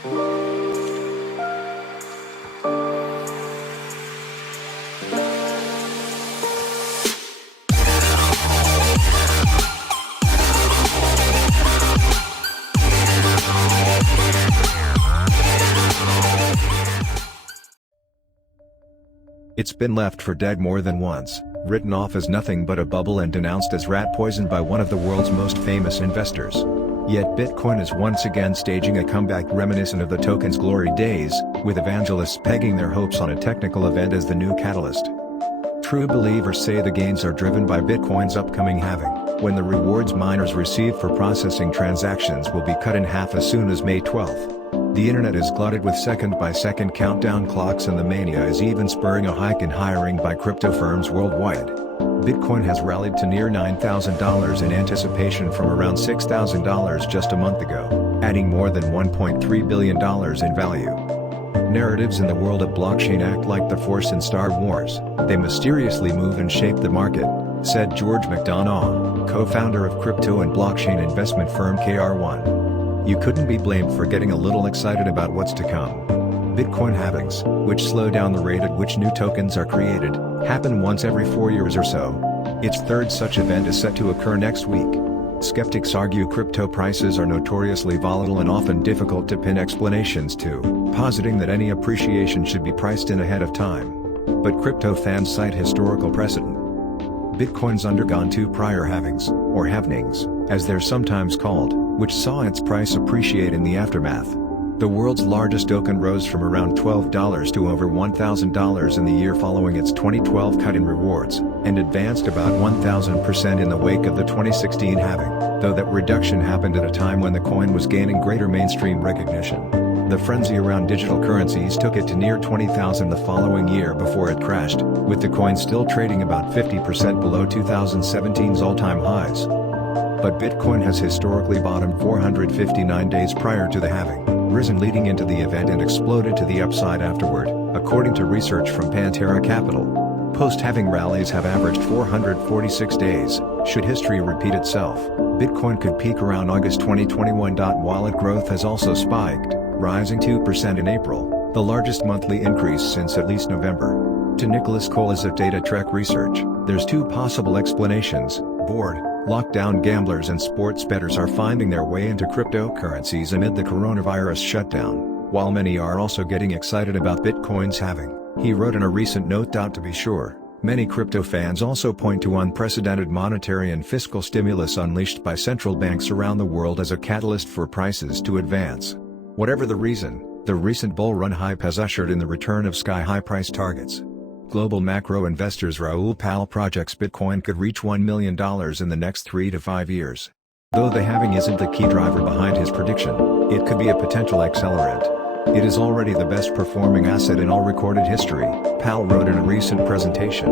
It's been left for dead more than once, written off as nothing but a bubble and denounced as rat poison by one of the world's most famous investors. Yet Bitcoin is once again staging a comeback reminiscent of the token's glory days, with evangelists pegging their hopes on a technical event as the new catalyst. True believers say the gains are driven by Bitcoin's upcoming halving, when the rewards miners receive for processing transactions will be cut in half as soon as May 12. The internet is glutted with second-by-second countdown clocks, and the mania is even spurring a hike in hiring by crypto firms worldwide. Bitcoin has rallied to near $9,000 in anticipation from around $6,000 just a month ago, adding more than $1.3 billion in value. Narratives in the world of blockchain act like the Force in Star Wars. They mysteriously move and shape the market, said George McDonough, co-founder of crypto and blockchain investment firm KR1. You couldn't be blamed for getting a little excited about what's to come. Bitcoin halvings, which slow down the rate at which new tokens are created, happen once every 4 years or so. Its third such event is set to occur next week. Skeptics argue crypto prices are notoriously volatile and often difficult to pin explanations to, positing that any appreciation should be priced in ahead of time. But crypto fans cite historical precedent. Bitcoin's undergone 2 prior halvings, or halvenings, as they're sometimes called, which saw its price appreciate in the aftermath. The world's largest token rose from around $12 to over $1,000 in the year following its 2012 cut in rewards, and advanced about 1,000% in the wake of the 2016 halving, though that reduction happened at a time when the coin was gaining greater mainstream recognition. The frenzy around digital currencies took it to near 20,000 the following year before it crashed, with the coin still trading about 50% below 2017's all-time highs. But Bitcoin has historically bottomed 459 days prior to the halving, risen leading into the event and exploded to the upside afterward, according to research from Pantera Capital. Post-halving rallies have averaged 446 days. Should history repeat itself, Bitcoin could peak around August 2021. Wallet growth has also spiked, rising 2% in April, the largest monthly increase since at least November. To Nicholas Colas of Data Trek Research, there's 2 possible explanations. Bored, lockdown gamblers and sports bettors are finding their way into cryptocurrencies amid the coronavirus shutdown, while many are also getting excited about Bitcoin's halving, he wrote in a recent note. To be sure, many crypto fans also point to unprecedented monetary and fiscal stimulus unleashed by central banks around the world as a catalyst for prices to advance. Whatever the reason, the recent bull run hype has ushered in the return of sky-high price targets. Global macro investors Raoul Pal projects Bitcoin could reach $1 million in the next 3 to 5 years. Though the halving isn't the key driver behind his prediction, it could be a potential accelerant. It is already the best performing asset in all recorded history, Pal wrote in a recent presentation.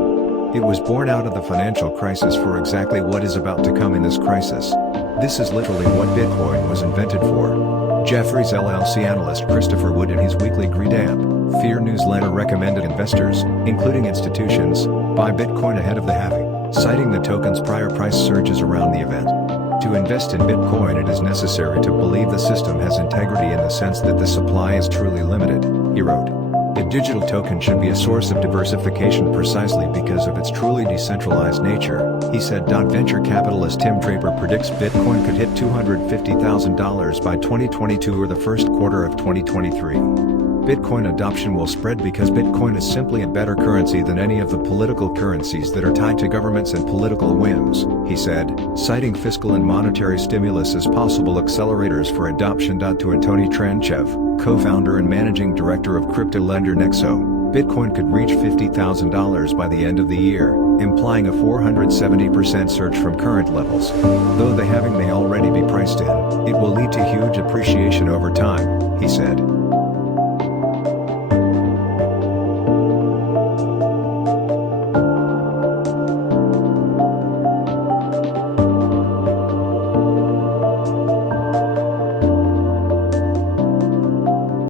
It was born out of the financial crisis for exactly what is about to come in this crisis. This is literally what Bitcoin was invented for. Jefferies LLC analyst Christopher Wood in his weekly Greed Amp, Fear newsletter recommended investors, including institutions, buy Bitcoin ahead of the halving, citing the token's prior price surges around the event. To invest in Bitcoin, it is necessary to believe the system has integrity in the sense that the supply is truly limited, he wrote. A digital token should be a source of diversification precisely because of its truly decentralized nature, he said. Venture capitalist Tim Draper predicts Bitcoin could hit $250,000 by 2022 or the first quarter of 2023. Bitcoin adoption will spread because Bitcoin is simply a better currency than any of the political currencies that are tied to governments and political whims, he said, citing fiscal and monetary stimulus as possible accelerators for adoption. To Antony Tranchev, co-founder and managing director of crypto lender Nexo, Bitcoin could reach $50,000 by the end of the year, implying a 470% surge from current levels. Though the halving may already be priced in, it will lead to huge appreciation over time, he said.